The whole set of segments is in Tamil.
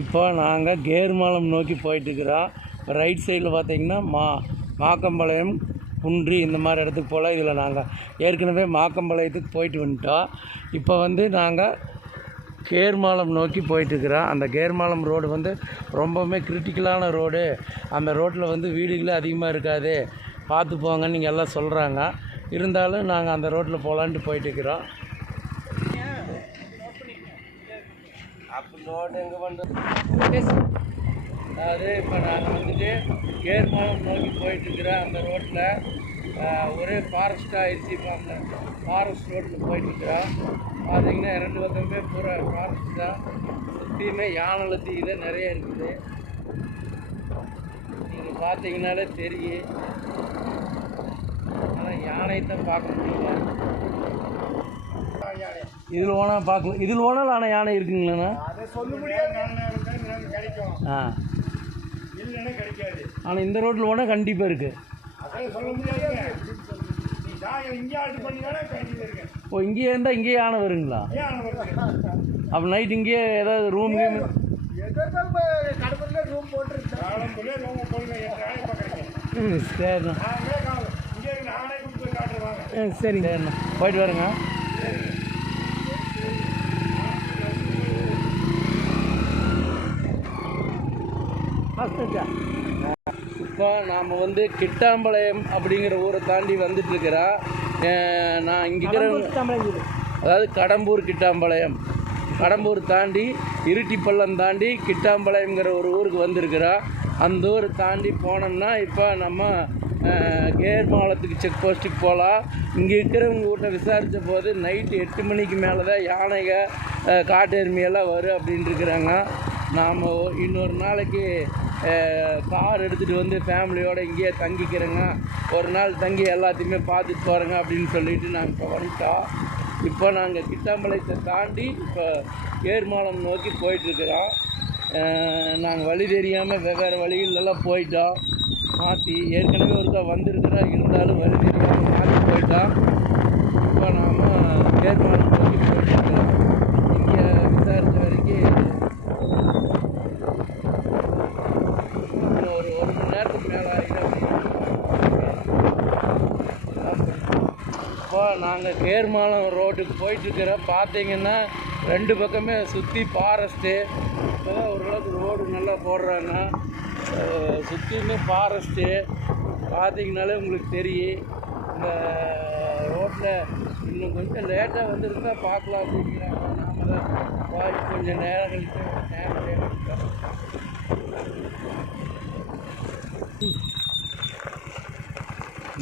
இப்போ நாங்கள் கேர்மாலம் நோக்கி போயிட்டுருக்குறோம் ரைட் சைடில் பார்த்தீங்கன்னா மா மாக்கம்பாளையம் குன்றி இந்த மாதிரி இடத்துக்கு போகலாம் இதில் நாங்கள் ஏற்கனவே மாக்கம்பாளையத்துக்கு போயிட்டு வந்துட்டோம். இப்போ வந்து நாங்கள் கேர்மாலம் நோக்கி போயிட்டுருக்குறோம் அந்த கேர்மாலம் ரோடு வந்து ரொம்பவுமே கிரிட்டிக்கலான ரோடு அந்த ரோட்டில் வந்து வீடுகளே அதிகமாக இருக்காது. பார்த்து போங்கன்னு நீங்கள் எல்லாம் சொல்கிறாங்க இருந்தாலும் நாங்கள் அந்த ரோட்டில் போகலான்ட்டு போயிட்டுருக்குறோம். அப்போ ரோடு எங்கே பண்ணுறது அதாவது இப்போ நாங்கள் வந்துட்டு கேர்மாலம் நோக்கி போயிட்டுருக்குறோம் அந்த ரோட்டில் ஒரே ஃபாரஸ்ட்டாக ஆயிடுச்சு இப்போ அந்த ஃபாரஸ்ட் ரோட்டில் போயிட்டுருக்குறோம் பார்த்தீங்கன்னா இரண்டு பக்கமே பூரா ஃபாரஸ்ட் தான். சுற்றியுமே யானை லத்தி நிறைய இருக்குது. நீங்கள் பார்த்தீங்கனாலே தெரியும். ஆனால் யானை தான் பார்க்க முடியல. யானை இதில் ஓனால் பார்க்கலாம் இதில் ஓனால் ஆனால் யானை கிடைக்கும். ஆ. ஆனால் இந்த ரோட்டில் ஓனால் கண்டிப்பாக இருக்குது ஓ இங்கேயே இருந்தால் இங்கேயே யானை வருங்களா? அப்போ நைட் இங்கேயே ஏதாவது ரூம் கீம் ம் சரிண்ணா. ம் சரிங்க. சரிண்ணா. போயிட்டு வரேங்க. இப்போ நாம் வந்து கிட்டாம்பாளையம் அப்படிங்கிற ஊரை தாண்டி வந்துட்டுருக்கிறோம் நான் இங்கே அதாவது கடம்பூர் கிட்டாம்பாளையம் கடம்பூர் தாண்டி இருட்டிப்பள்ளம் தாண்டி கிட்டாம்பாளையங்கிற ஒரு ஊருக்கு வந்திருக்கிறோம் அந்த ஊர் தாண்டி போனோம்னா இப்போ நம்ம அஹ், கேர்மாலத்துக்கு செக் போஸ்ட்டுக்கு போகலாம் இங்கே இருக்கிறவங்க வீட்டை விசாரித்த போது நைட்டு எட்டு மணிக்கு மேலே தான் யானைக அஹ், காட்டு எருமையெல்லாம் வரும் அப்படின்ட்டு இருக்கிறாங்க. நாம் இன்னொரு நாளைக்கு கார் எடுத்துகிட்டு வந்து ஃபேமிலியோடு இங்கேயே தங்கிக்கிறேங்க. ஒரு நாள் தங்கி எல்லாத்தையுமே பார்த்துட்டு போகிறேங்க அப்படின்னு சொல்லிட்டு நாங்கள் இப்போ வந்துட்டோம் இப்போ நாங்கள் கிட்டாம்பாளையத்தை தாண்டி இப்போ ஏர்மாளம் நோக்கி போயிட்டுருக்குறோம். நாங்கள் வழி தெரியாமல் வெவ்வேறு வழிகளெல்லாம் போயிட்டோம். மாற்றி ஏற்கனவே ஒருத்தர் வந்திருக்கிறா இருந்தாலும் வழி தெரியாமல் மாற்றி போயிட்டோம். இப்போ நாம் ஏர்மாளம் நோக்கி போயிட்டுருக்கிறோம் இங்கே விசாரித்த வரைக்கும் இன்னும் ஒரு ஒரு மணி நேரத்துக்கு மேலே ஆகிடும் இப்போ நாங்கள் கேர்மாலம் ரோட்டுக்கு போயிட்டுருக்கிறோம். பார்த்தீங்கன்னா ரெண்டு பக்கமே சுற்றி ஃபாரஸ்ட்டு இப்போ ஓரளவுக்கு ரோடு நல்லா போடுறாங்க. சுற்றின்னு சுற்றியுமே ஃபாரஸ்ட்டு பார்த்தீங்கனாலே உங்களுக்கு தெரியும். இந்த ரோட்டில் இன்னும் கொஞ்சம் லேட்டாக வந்திருந்தா பார்க்கலாம் அப்படிங்கிறாங்க நாம் தான் போய் கொஞ்சம் நேரம் கழித்து நேரம்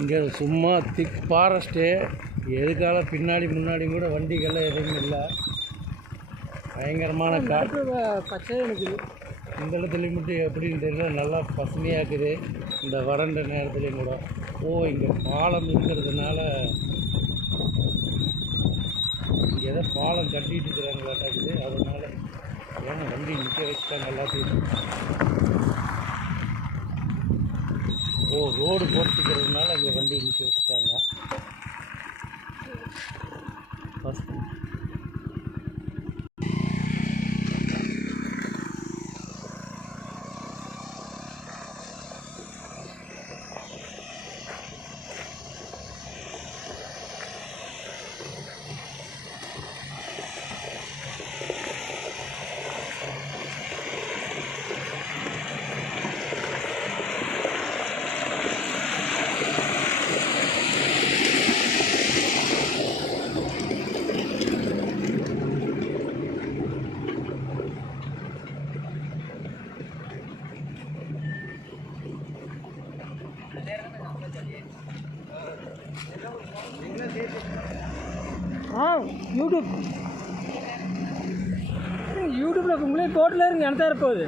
இங்கே சும்மா திக் ஃபாரஸ்ட்டு எதுக்கால பின்னாடி முன்னாடி கூட வண்டிகள்லாம் எதுவும் இல்லை. பயங்கரமான காற்று பச்சை எனக்கு. இந்த இடத்துலையும் மட்டும் எப்படின்னு தெரியல நல்லா பசுமையாக இருக்குது. இந்த வறண்ட நேரத்துலையும் கூட. ஓ இங்கே பாலம் இருக்கிறதுனால ஏதோ பாலம் கட்டிட்டு இருக்கிறாங்களாட்டாக்குது அதனால ஏன்னா வண்டி நிற்க வச்சுட்டாங்க எல்லாத்தையும். ஓ ரோடு போட்டுக்கிறதுனால இங்கே வண்டி நிற்க வச்சுட்டாங்க. ஆ யூடியூப் யூடியூப்பில் உங்களே டோட்டலாக இருங்க எனக்கு தான் போகுது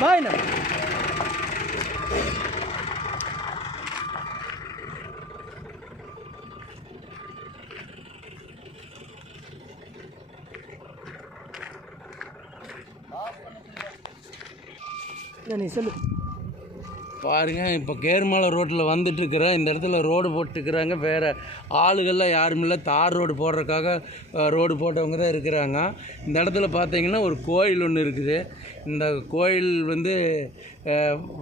பாய்ண்ணா you. நீ சொல்லு. பாருங்கள் இப்போ கேர்மலை ரோட்டில் வந்துட்டுருக்குறோம் இந்த இடத்துல ரோடு போட்டுருக்குறாங்க வேறு ஆளுகள்லாம் யாரும் இல்லை. தார் ரோடு போடுறதுக்காக ரோடு போட்டவங்க தான் இருக்கிறாங்க. இந்த இடத்துல பார்த்தீங்கன்னா ஒரு கோயில் ஒன்று இருக்குது. இந்த கோயில் வந்து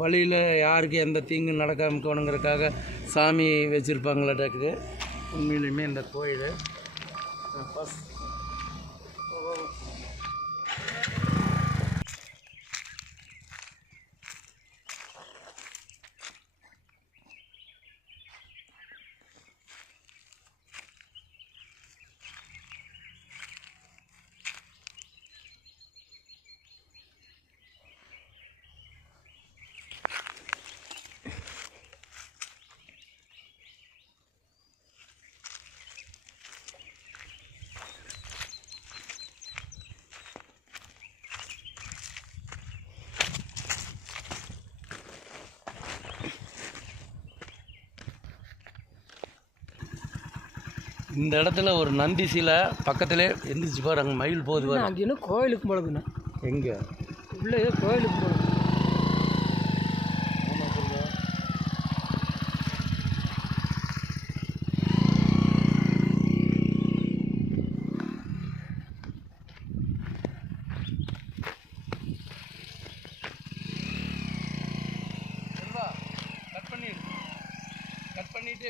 வழியில் யாருக்கு எந்த தீங்கு நடக்காமல் இருக்கணுங்கிறதுக்காக சாமி வச்சுருப்பாங்களாட்டாக்குது உண்மையிலுமே இந்த கோயில் ஃபஸ்ட் இந்த இடத்துல ஒரு நந்தி சிலை பக்கத்திலே எந்திரிச்சு பாரு அங்கே மயில் போகுது பாரு. அங்கே இன்னும் கோயிலுக்கு போலதுண்ணா எங்கே? உள்ளே கோயிலுக்கு பண்ணிடு. கட் பண்ணிட்டு